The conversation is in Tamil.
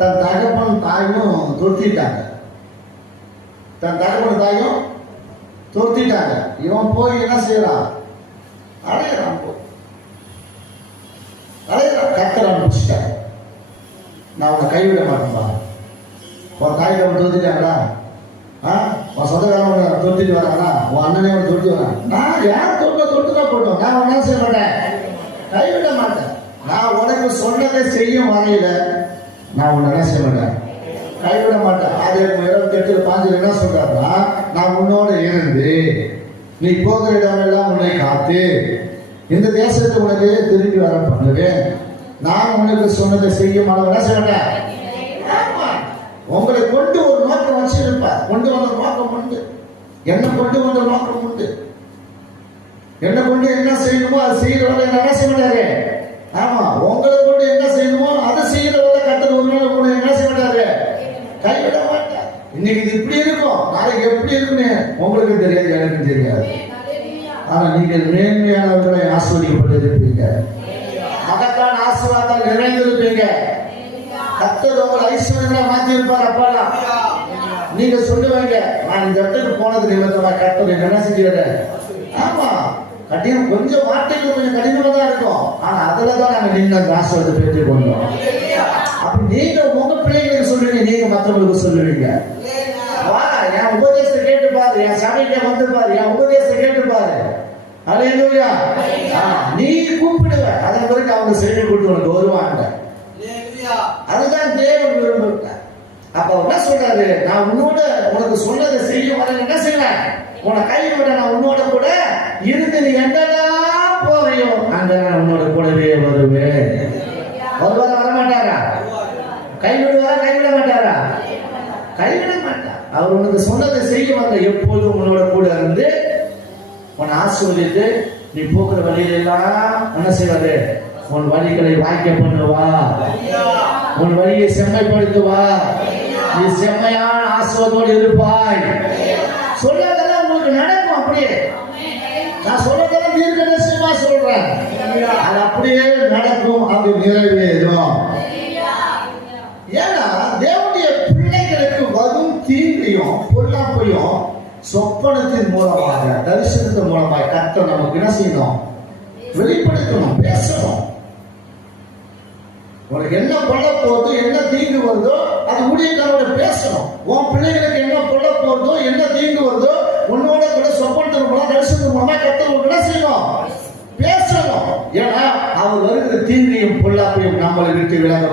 தன் தகப்பன் தாயும் துரத்திட்டாங்க. தன் தகப்பன் தாயும் துரத்திட்டாங்க. இவன் போய் என்ன செய்யறான்? அழையிறான். அழையிறான். கத்தர் அனுப்பிச்சிட்டாங்க. நான் உன்னை கைவிட மாட்டேன்பா. உன் தாய் தகவல் துரத்திட்டாங்களா? உன் சொந்தக்காரன் தொட்டிட்டு வராங்களா? உன் அண்ணனே தொட்டி வரான். நான் யார் தொட்டுதான் போட்டோம். நான் என்ன செய்ய மாட்டேன், கைவிட மாட்டேன். நான் உனக்கு சொன்னதை செய்யும் வரையில நான் உன்னை என்ன செய்ய மாட்டேன், கைவிட மாட்டேன். அது 28:5 என்ன சொல்றாருன்னா, நான் உன்னோட இருந்து நீ போகிற இடமெல்லாம் உன்னை காத்து இந்த தேசத்தை உனக்கு திரும்பி வர பண்ணுவேன். நான் உனக்கு சொன்னதை செய்யும் அளவு என்ன செய்ய மாட்டேன். உங்களை கொண்டு ஒரு நோக்கம் வச்சிருப்பார். கொண்டு வந்த நோக்கம் உண்டு. என்ன கொண்டு வந்த நோக்கம் உண்டு. என்ன கொண்டு என்ன செய்யணுமோ அது செய்யறவரை என்ன செய்ய மாட்டாரு. ஆமா, உங்களை கொண்டு என்ன செய்யணுமோ அதை செய்யறவரை கத்தர் ஒரு நாள் கூட என்ன செய்ய மாட்டாரு, கைவிட மாட்டார். இன்னைக்கு இது இப்படி இருக்கும், நாளைக்கு எப்படி இருக்குன்னு உங்களுக்கு தெரியாது, எனக்கும் தெரியாது. ஆனா நீங்கள் மேன்மையானவர்களை ஆஸ்வதிக்கப்பட்டு இருப்பீங்க. மகத்தான ஆசீர்வாதம் நிறைந்திருப்பீங்க. கத்தர் உங்களை ஐஸ்வர்யங்களா மாத்தி இருப்பார். அப்பாலாம் நீங்க சொல்லுவீங்க, நான் இந்த இடத்துக்கு போனது நிமித்தமா கத்தர் என்ன செஞ்சுக்கிற. ஆமா, கடினம் கொஞ்சம் வார்த்தைகள் கொஞ்சம் கடினமா தான் இருக்கும். ஆனா அதுலதான் நாங்க நின்று அந்த ஆசீர்வாதத்தை பெற்றுக் கொண்டோம். அப்ப நீங்க உங்க பிள்ளைங்களுக்கு சொல்லுவீங்க, நீங்க மற்றவங்களுக்கு சொல்லுவீங்க. வா, என் உபதேசத்தை கேட்டு பாரு, என் சபைக்கு வந்து பாரு, என் உபதேசத்தை கேட்டு பாரு. அல்லேலூயா. நீ கூப்பிடுவ, அதன் பிறகு அவங்க செய்தி கொடுத்து உனக்கு வருவாங்க. அதுதான் தேவன் விரும்புகிறார். அப்ப என்ன சொல்றாரு, நான் உன்னோட உனக்கு சொன்னதை செய்யும் வரை என்ன செய்வேன், உன கைவிட நான் உன்னோட கூட இருந்து நீ எங்கெல்லாம் போறியோ அங்க நான் உன்னோட கூடவே வருவேன். வருவாரா வரமாட்டாரா? கைவிடுவாரா கைவிட மாட்டாரா? கைவிட மாட்டார். அவர் உனக்கு சொன்னதை செய்ய வந்த எப்போதும் உன்னோட கூட இருந்து உன்னை ஆசீர்வதித்து நீ போக்குற வழியில எல்லாம் என்ன செய்வாரு, உன் வழிகளை வாய்க்க பண்ணுவா, உன் வழியை செம்மைப்படுத்துவா. நீ செம்மையான ஆசீர்வாதத்தோடு இருப்பாய். சொல்லதெல்லாம் உங்களுக்கு நடக்கும். அப்படியே நான் சொல்லதெல்லாம் தீர்க்கதரிசனமா சொல்றேன், அது அப்படியே நடக்கும், அது நிறைவேறும். ஏன்னா தேவனுடைய பிள்ளைகளுக்கு வரும் தீங்கையும் பொல்லாப்பையும் சொப்பனத்தின் மூலமாக தரிசனத்தின் மூலமாக கர்த்தர் நமக்கு என்ன செய்யணும், வெளிப்படுத்தணும், பேசணும். உனக்கு என்ன பொல்ல போதோ என்ன தீங்கு வருதோ அது ஊழியக்காரோட பேசணும். உன் பிள்ளைகளுக்கு என்ன பொல்ல போதோ என்ன தீங்கு வருதோ உன்னோட கூட சொப்பனத்தின் மூலம் தரிசனத்தின் மூலமா கர்த்தர் என்ன செய்யணும், பேசணும். ஏன்னா அவர் வருகிற தீங்கையும் பொல்லாப்பையும் நம்மளை விட்டு விலக